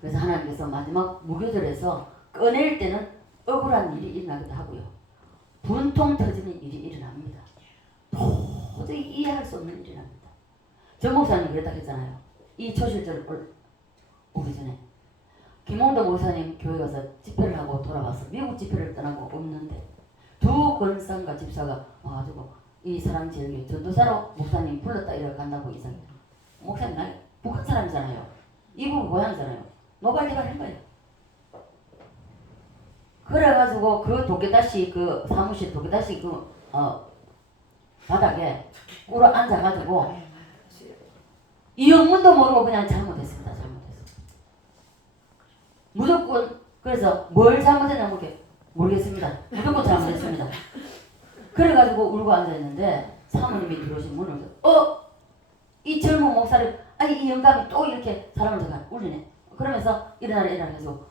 그래서 하나님께서 마지막 무교절에서 꺼낼 때는 억울한 일이 일어나기도 하고요. 분통 터지는 일이 일어납니다. 도저히 이해할 수 없는 일이 일어납니다. 전 목사님 그랬다 했잖아요. 이 초실절 오기 전에 김홍도 목사님 교회 가서 집회를 하고 돌아와서 미국 집회를 떠나고 없는데 두 권상과 집사가 와가지고 이 사람 제일 전도사로 목사님 불렀다 이래 간다고 이상해. 목사님 나 북한 사람이잖아요. 이북 고향이잖아요. 노발대발 한 거예요. 그래가지고 그 도깨다시 그 사무실 도깨다시 그 바닥에 꿇어 앉아가지고 이영문도 모르고 그냥 잘못했습니다. 무조건 그래서 뭘 잘못했나 모르겠습니다. 무조건 잘못했습니다. 그래가지고 울고 앉아있는데 사모님이 들어오신 문을 이 젊은 목사를 아니 이 영감이 또 이렇게 사람을 제가 울리네. 그러면서 일어나라 해서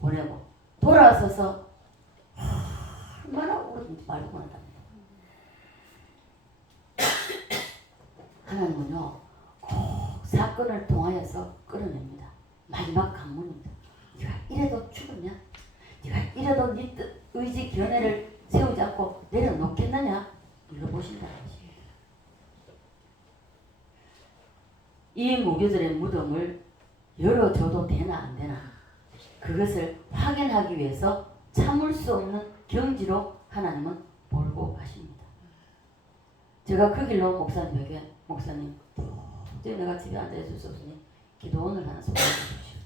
보내고 돌아서서 얼마나 울었는지 말도 못합니다. 하나님은요 꼭 사건을 통하여서 끌어냅니다. 마지막 관문입니다. 네가 이래도 죽었냐? 네가 이래도 네 뜻, 의지, 견해를 세우지 않고 내려놓겠느냐? 이거 보신다는 것이에요. 이 무교절의 무덤을 열어줘도 되나 안 되나 그것을 확인하기 위해서 참을 수 없는 경지로 하나님은 몰고 가십니다. 제가 그 길로 목사님에게 목사님 도저히 내가 집에 앉아 있을 수 없으니 기도원을 하나 소개해 주십시오.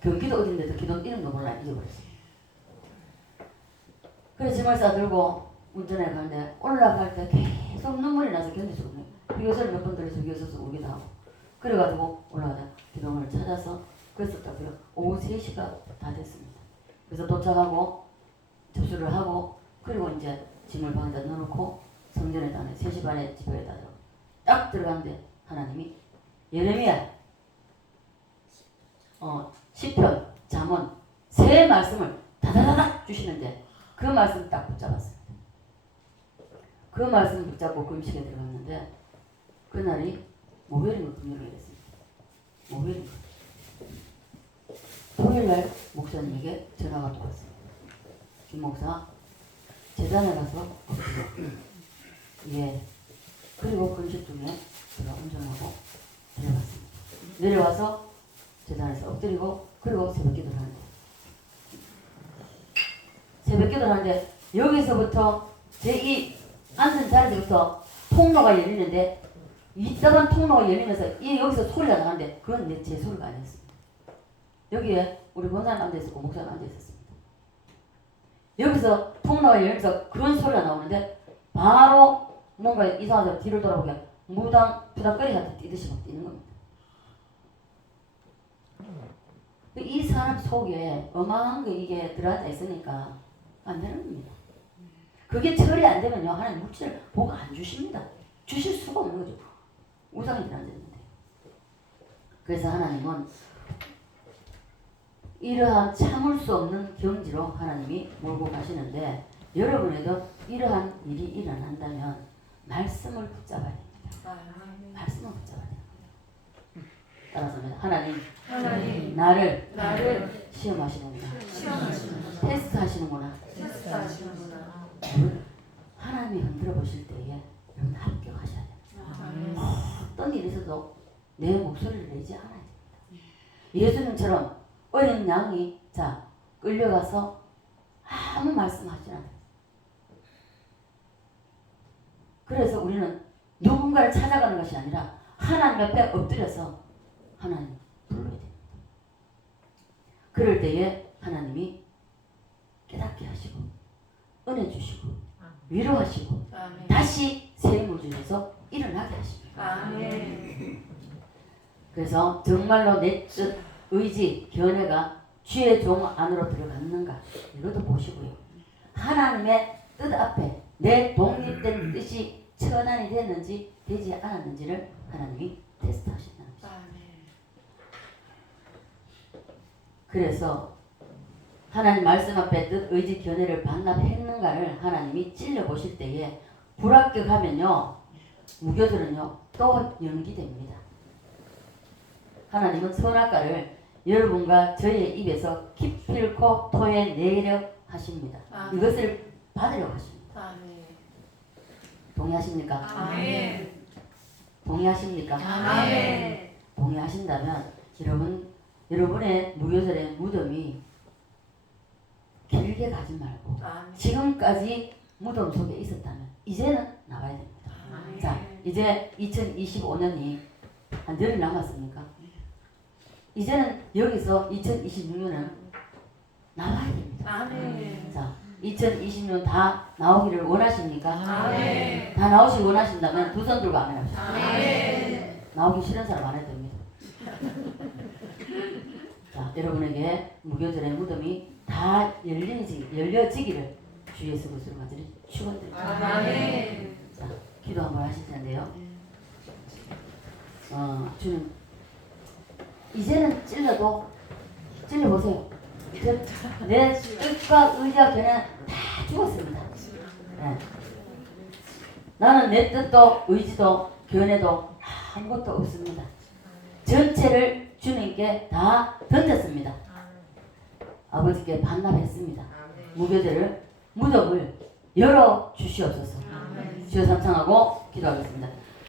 경기도 어딘데도 기도원 이름도 몰라 잊어버렸어요. 그래서 짐을 싸들고 운전해 가는데 올라갈 때 계속 눈물이 나서 견딜 수가 없네요. 휴게소를 몇 번 들어서 휴게소에서 오기도 하고 그래가지고 올라가자 기도원을 찾아서 그랬었다고요. 오후 3시가 다 됐습니다. 그래서 도착하고 접수를 하고 그리고 이제 짐을 방에다 넣어놓고 성전에 다네 3시 반에 집에다 딱 들어갔는데 하나님이 예레미야 시편 잠언 세 말씀을 다다다닥 주시는데 그 말씀 딱 붙잡았습니다. 그 말씀 붙잡고 금식에 들어갔는데 그날이 목요일인가 금요일이었습니다. 목요일인가 토요일날 목사님에게 전화가 왔습니다. 김 목사 재단에 가서 예 그리고 금식 중에 제가 운전하고 내려갔습니다. 내려와서 재단에서 엎드리고 그리고 새벽기도를 하는데 새벽기도를 하는데 여기서부터 제 이 앉은 자리에서부터 통로가 열리는데 이따간 통로가 열리면서 여기서 소리가 나는데 그건 제 소리가 아니었습니다. 여기에 우리 권사님 앉아있었고 목사님 앉아있었습니다. 여기서 통로가 열리면서 그런 소리가 나오는데 바로 뭔가 이상하게 뒤를 돌아보게 부당거리 같은 뛰듯이 막 뛰는 겁니다. 이 사람 속에 어마어마한 게 이게 들어앉아 있으니까 안 되는 겁니다. 그게 처리 안 되면요 하나님 물질을 복 안 주십니다. 주실 수가 없는 거죠. 우상이 들어앉아 있는데. 그래서 하나님은 이러한 참을 수 없는 경지로 하나님이 몰고 가시는데 여러분에도 이러한 일이 일어난다면 말씀을 붙잡아야 됩니다. 말씀을 붙잡아야 됩니다. 따라서 하나님 나를 시험하시는구나. 테스트하시는구나. 하나님이 흔들어 보실 때에 여러분 합격하셔야 됩니다. 어떤 일이 있어도 내 목소리를 내지 않아야 됩니다. 예수님처럼 어린 양이 끌려가서 아무 말씀하지 않아요. 그래서 우리는 누군가를 찾아가는 것이 아니라 하나님 앞에 엎드려서 하나님 불러야 됩니다. 그럴 때에 하나님이 깨닫게 하시고 은혜 주시고 위로하시고 다시 새 힘을 주셔서 일어나게 하십니다. 그래서 정말로 내 뜻, 의지, 견해가 주의 종 안으로 들어갔는가 이것도 보시고요. 하나님의 뜻 앞에 내 독립된 뜻이 처단이 됐는지 되지 않았는지를 하나님이 테스트하신다는 것입니다. 그래서 하나님 말씀 앞에 뜻, 의지, 견해를 반납했는가를 하나님이 찔러보실 때에 불합격하면요 무교들은요 또 연기됩니다. 하나님은 선악과를 여러분과 저희의 입에서 기필코 토해내려 하십니다. 이것을 받으려고 하십니다. 동의하십니까? 동의하십니까? 동의하신다면 여러분의 무교절의 무덤이 길게 가지 말고 지금까지 무덤 속에 있었다면 이제는 나와야 됩니다. 자, 이제 2025년이 한 열흘 남았습니까? 이제는 여기서 2026년은 나와야 됩니다. 자, 2026년 다 나오기를 원하십니까? 다 나오시기 원하신다면 두 손 들고 아멘 합시다. 나오기 싫은 사람 안 해도 됩니다. 자, 여러분에게 무교절의 무덤이 다 열려지기를 주 예수 그리스도로 간절히 축원드립니다. 자, 기도 한번 하실 텐데요. 주님 이제는 찔러보세요. 내 뜻과 의지와 견해는 다 죽었습니다. 네. 나는 내 뜻도 의지도 견해도 아무것도 없습니다. 전체를 주님께 다 던졌습니다. 아버지께 반납했습니다. 무교절을 무덤을 열어 주시옵소서. 주여 삼창하고 기도하겠습니다.